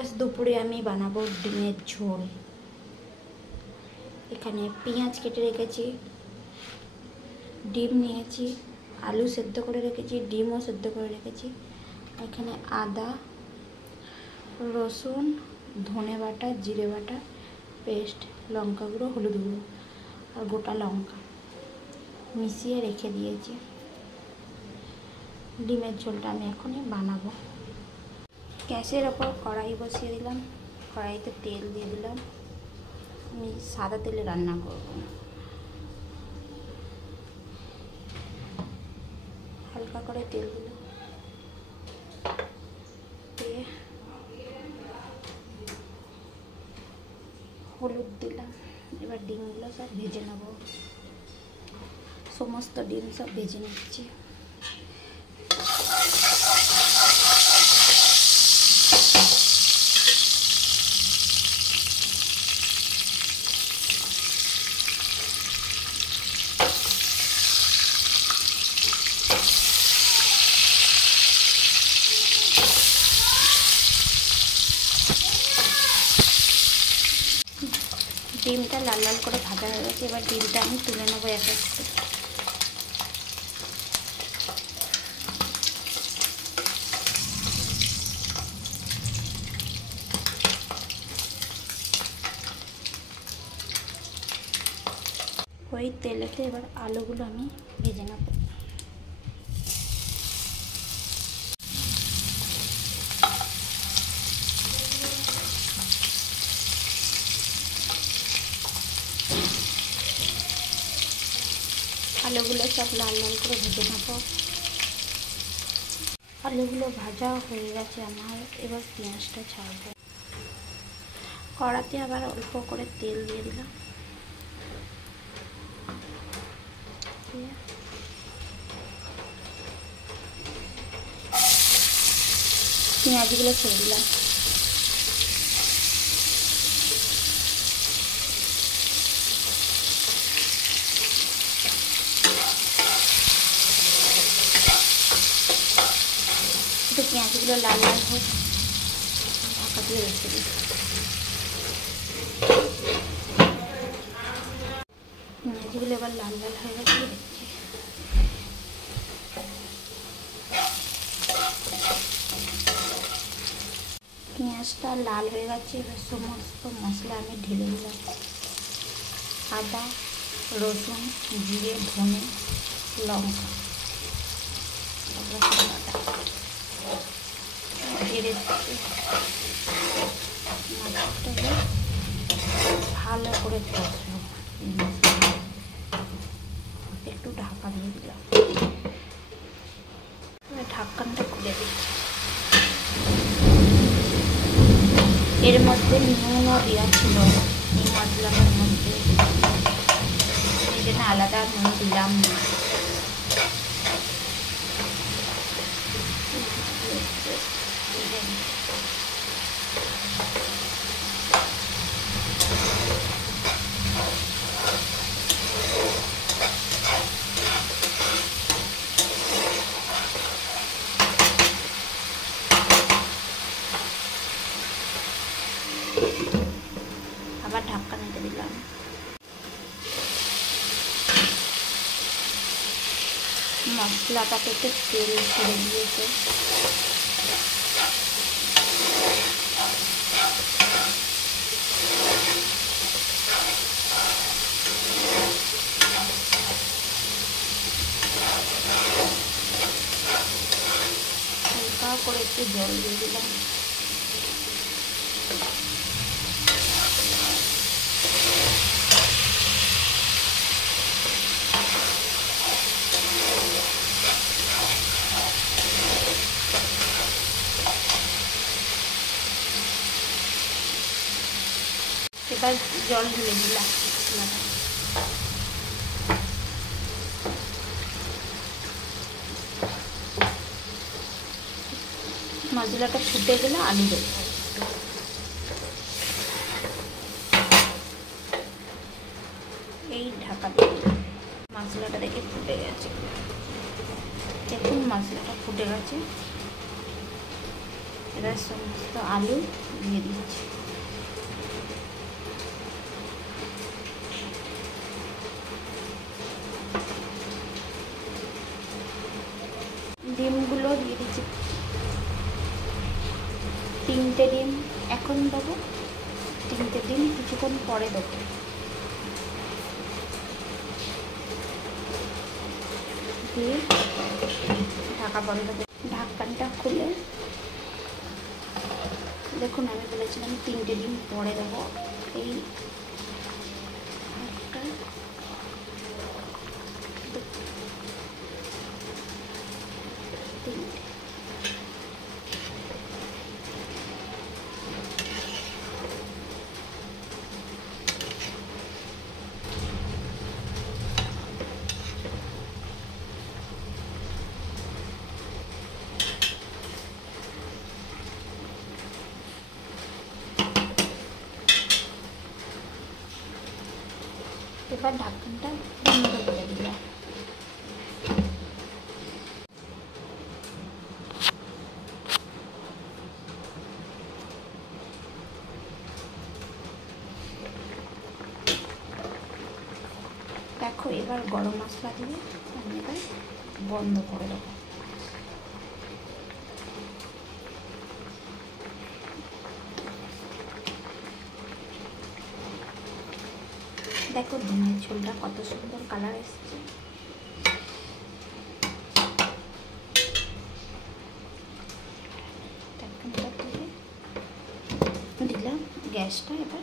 আজ দুপুরে আমি বানাবো ডিমের ঝোল। এখানে পেঁয়াজ কেটে রেখেছি, ডিম নিয়েছি, আলু সেদ্ধ করে রেখেছি, ডিমও সেদ্ধ করে রেখেছি। এখানে আদা, রসুন, ধনে বাটা, জিরে বাটা পেস্ট, লঙ্কা গুঁড়ো, হলুদ গুঁড়ো আর গোটা লঙ্কা মিশিয়ে রেখে দিয়েছি। ডিমের ঝোলটা আমি এখনই বানাবো। গ্যাসের ওপর কড়াই বসিয়ে দিলাম, কড়াইতে তেল দিয়ে দিলাম। আমি সাদা তেলে রান্না করব, হালকা করে তেল দিলাম, দিয়ে হলুদ দিলাম। এবার ডিমগুলো সব ভেজে নেব, সমস্ত ডিম সব ভেজে নিচ্ছি। ডিমটা লাল লাল করে ভাজা হয়ে গেছে, এবার ডিমটা আমি তুলে নেবো এক এক করে। ওই তেলেতে এবার আলুগুলো আমি ভেজে নেব। আলুগুলো সব লাল লাল করে ভেজে নেব। আলুগুলো ভাজা হয়ে গেছে আমার, এবার পেঁয়াজটা ছাড়বো। কড়াতে আবার অল্প করে তেল দিয়ে দিলাম, পেঁয়াজগুলো ছেড়ে দিলাম। পেঁয়াজগুলো লাল লাল হোক, ঢাকা দিয়ে রেখে দিই। পেঁয়াজগুলো এবার লাল লাল হয়ে গেছে, দেখছি। পেঁয়াজটা লাল হয়ে গেছে, এবার সমস্ত মশলা আমি ঢেলে দিলাম। আদা, রসুন, জিরে, ধনে, লঙ্কা, ঢেলে মাছটাকে ভালো করে কষবো। একটু ঢাকা দিয়ে দিলাম, ঢাকনটা খুলে দিচ্ছি। এর মধ্যে নুনও দেওয়া ছিল এই মশলাটার মধ্যে, এই জন্য আলাদা নুন দিলাম না। আবার ঢাকা নিতে দিলাম। মশলাটা থেকে তেল ছেড়ে দিয়েছে, হালকা করে একটু জল দিয়ে দিলাম। এবার জল ঢেলে দিলাম। মশলাটা ফুটে গেলে আলু দেবো। এই ঢাকা দিয়ে মশলাটা দেখে ফুটে গেছে, দেখুন মশলাটা ফুটে গেছে। এবার সমস্ত আলু দিয়ে দিচ্ছি। ডিমগুলো দিয়ে দিচ্ছি, 3টে ডিম এখন দেবো, 3টে ডিম কিছুক্ষণ পরে দেবো। দিয়ে ঢাকা বন্ধ করে ঢাকনাটা খুলে দেখুন, আমি বলেছিলাম 3টে ডিম পরে দেবো। এই একটা, তিনটে। এবার ঢাকনটা বন্ধ করে দিলাম। দেখো এবার গরম মশলা দিয়ে আমি এবার বন্ধ করে দেবো। দেখো ডিমের ঝোলটা কত সুন্দর কালার এসছে। ঢাকনাটা তুলে দিলাম, গ্যাসটা এবার